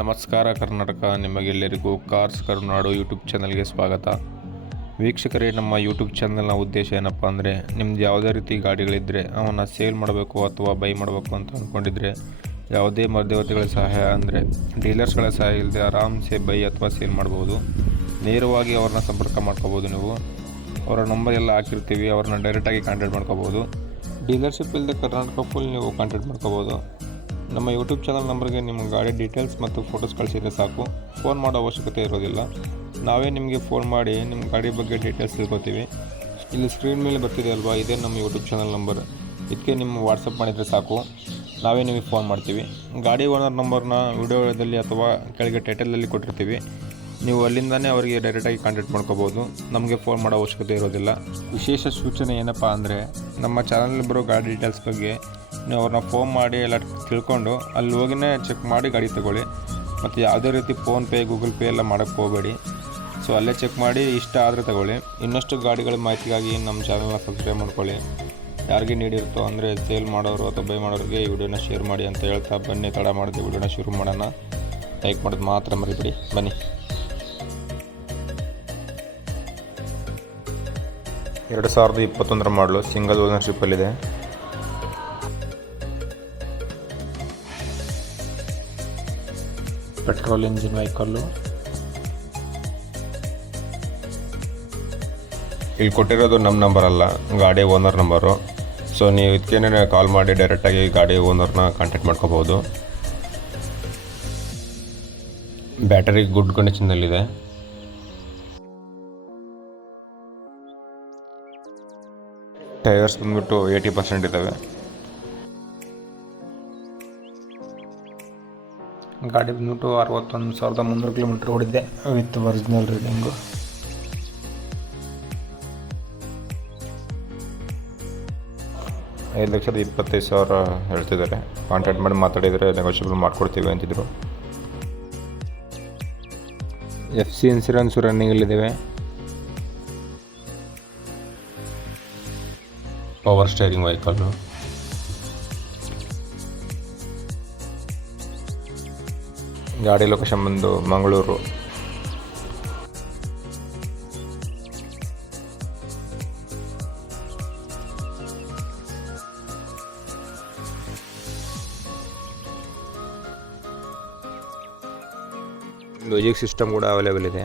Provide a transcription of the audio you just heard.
ನಮಸ್ಕಾರ ಕರ್ನಾಟಕ. ನಿಮಗೆಲ್ಲರಿಗೂ ಕಾರ್ಸ್ ಕರುನಾಡು ಯೂಟ್ಯೂಬ್ ಚಾನಲ್ಗೆ ಸ್ವಾಗತ. ವೀಕ್ಷಕರೇ, ನಮ್ಮ ಯೂಟ್ಯೂಬ್ ಚಾನಲ್ನ ಉದ್ದೇಶ ಏನಪ್ಪ ಅಂದರೆ, ನಿಮ್ದು ಯಾವುದೇ ರೀತಿ ಗಾಡಿಗಳಿದ್ದರೆ ಅವನ್ನ ಸೇಲ್ ಮಾಡಬೇಕು ಅಥವಾ ಬೈ ಮಾಡಬೇಕು ಅಂತ ಅಂದ್ಕೊಂಡಿದ್ರೆ ಯಾವುದೇ ಮಧ್ಯವರ್ತಿಗಳ ಸಹಾಯ ಅಂದರೆ ಡೀಲರ್ಸ್ಗಳ ಸಹಾಯ ಇಲ್ಲದೆ ಆರಾಮ್ಸೆ ಬೈ ಅಥವಾ ಸೇಲ್ ಮಾಡ್ಬೋದು. ನೇರವಾಗಿ ಅವ್ರನ್ನ ಸಂಪರ್ಕ ಮಾಡ್ಕೋಬೋದು. ನೀವು ಅವರ ನಂಬರ್ ಎಲ್ಲ ಹಾಕಿರ್ತೀವಿ, ಅವ್ರನ್ನ ಡೈರೆಕ್ಟಾಗಿ ಕಾಂಟ್ಯಾಕ್ಟ್ ಮಾಡ್ಕೋಬೋದು. ಡೀಲರ್ಶಿಪ್ ಇಲ್ಲದೆ ಕರ್ನಾಟಕ ಫುಲ್ ನೀವು ಕಾಂಟ್ಯಾಕ್ಟ್ ಮಾಡ್ಕೋಬೋದು. ನಮ್ಮ ಯೂಟ್ಯೂಬ್ ಚಾನಲ್ ನಂಬರ್ಗೆ ನಿಮ್ಮ ಗಾಡಿ ಡೀಟೇಲ್ಸ್ ಮತ್ತು ಫೋಟೋಸ್ ಕಳಿಸಿದರೆ ಸಾಕು. ಫೋನ್ ಮಾಡೋ ಅವಶ್ಯಕತೆ ಇರೋದಿಲ್ಲ. ನಾವೇ ನಿಮಗೆ ಫೋನ್ ಮಾಡಿ ನಿಮ್ಮ ಗಾಡಿ ಬಗ್ಗೆ ಡೀಟೇಲ್ಸ್ ತಿಳ್ಕೊತೀವಿ. ಇಲ್ಲಿ ಸ್ಕ್ರೀನ್ ಮೇಲೆ ಬರ್ತಿದೆ ಅಲ್ವಾ, ಇದೇ ನಮ್ಮ ಯೂಟ್ಯೂಬ್ ಚಾನಲ್ ನಂಬರ್. ಇದಕ್ಕೆ ನಿಮ್ಮ ವಾಟ್ಸಪ್ ಮಾಡಿದರೆ ಸಾಕು, ನಾವೇ ನಿಮಗೆ ಫೋನ್ ಮಾಡ್ತೀವಿ. ಗಾಡಿ ಓನರ್ ನಂಬರ್ನ ವಿಡಿಯೋದಲ್ಲಿ ಅಥವಾ ಕೆಳಗೆ ಟೈಟಲಲ್ಲಿ ಕೊಟ್ಟಿರ್ತೀವಿ. ನೀವು ಅಲ್ಲಿಂದನೇ ಅವರಿಗೆ ಡೈರೆಕ್ಟಾಗಿ ಕಾಂಟ್ಯಾಕ್ಟ್ ಮಾಡ್ಕೋಬೋದು. ನಮಗೆ ಫೋನ್ ಮಾಡೋ ಅವಶ್ಯಕತೆ ಇರೋದಿಲ್ಲ. ವಿಶೇಷ ಸೂಚನೆ ಏನಪ್ಪ ಅಂದರೆ, ನಮ್ಮ ಚಾನಲ್ ಬರೋ ಗಾಡಿ ಡೀಟೇಲ್ಸ್ ಬಗ್ಗೆ ನೀವು ಅವ್ರನ್ನ ಫೋನ್ ಮಾಡಿ ಎಲ್ಲ ತಿಳ್ಕೊಂಡು ಅಲ್ಲಿ ಹೋಗಿನೇ ಚೆಕ್ ಮಾಡಿ ಗಾಡಿ ತಗೊಳ್ಳಿ. ಮತ್ತು ಯಾವುದೇ ರೀತಿ ಫೋನ್ಪೇ, ಗೂಗಲ್ ಪೇ ಎಲ್ಲ ಮಾಡೋಕ್ಕೆ ಹೋಗಬೇಡಿ. ಸೊ ಅಲ್ಲೇ ಚೆಕ್ ಮಾಡಿ ಇಷ್ಟ ಆದರೆ ತಗೊಳ್ಳಿ. ಇನ್ನಷ್ಟು ಗಾಡಿಗಳ ಮಾಹಿತಿಗಾಗಿ ನಮ್ಮ ಚಾನಲ್ನ ಸಬ್ಸ್ಕ್ರೈಬ್ ಮಾಡ್ಕೊಳ್ಳಿ. ಯಾರಿಗೆ ನೀಡಿರುತ್ತೋ ಅಂದರೆ ಸೇಲ್ ಮಾಡೋರು ಅಥವಾ ಬೈ ಮಾಡೋರಿಗೆ ಈ ವಿಡಿಯೋನ ಶೇರ್ ಮಾಡಿ ಅಂತ ಹೇಳ್ತಾ, ಬನ್ನಿ ತಡ ಮಾಡಿದೆ ವಿಡಿಯೋನ ಶುರು ಮಾಡೋಣ. ಲೈಕ್ ಮಾಡೋದು ಮಾತ್ರ ಮರಿಬೇಡಿ. ಬನ್ನಿ. 2021 ಮಾಡಲು ಸಿಂಗಲ್ ಓನರ್ಶಿಪ್ಪಲ್ಲಿದೆ. Petrol engine vehicle. ಇಲ್ಲಿ ಕೊಟ್ಟಿರೋದು ನಮ್ಮ ನಂಬರ್ ಅಲ್ಲ, ಗಾಡಿ ಓನರ್ ನಂಬರು. ಸೊ ನೀವು ಇದಕ್ಕೇನೆ ಕಾಲ್ ಮಾಡಿ ಡೈರೆಕ್ಟಾಗಿ ಗಾಡಿ ಓನರ್ನ ಕಾಂಟ್ಯಾಕ್ಟ್ ಮಾಡ್ಕೋಬೋದು. ಬ್ಯಾಟರಿ ಗುಡ್ ಕಂಡೀಷನ್ನಲ್ಲಿದೆ. ಟೈರ್ಸ್ ಬಂದ್ಬಿಟ್ಟು 80% ಇದ್ದಾವೆ. ಗಾಡಿ ಬಂದ್ಬಿಟ್ಟು 61,300 ಕಿಲೋಮೀಟ್ರ್ ಓಡಿದೆ ವಿತ್ ಒರಿಜಿನಲ್ ರೀಡಿಂಗು. $5,25,000 ಹೇಳ್ತಿದ್ದಾರೆ. ಕಾಂಟ್ಯಾಕ್ಟ್ ಮಾಡಿ ಮಾತಾಡಿದರೆ ನೆಗೋಷಿಯಬಲ್ ಮಾಡಿಕೊಡ್ತೀವಿ ಅಂತಿದ್ರು. FC ಇನ್ಸೂರೆನ್ಸು ರನ್ನಿಂಗಲ್ಲಿದ್ದೇವೆ. Power steering vehicle. ಗಾಡಿ ಲೊಕೇಶನ್ ಬಂದು ಮಂಗಳೂರು. ಮ್ಯೂಸಿಕ್ ಸಿಸ್ಟಮ್ ಕೂಡ ಅವೈಲೇಬಲ್ ಇದೆ.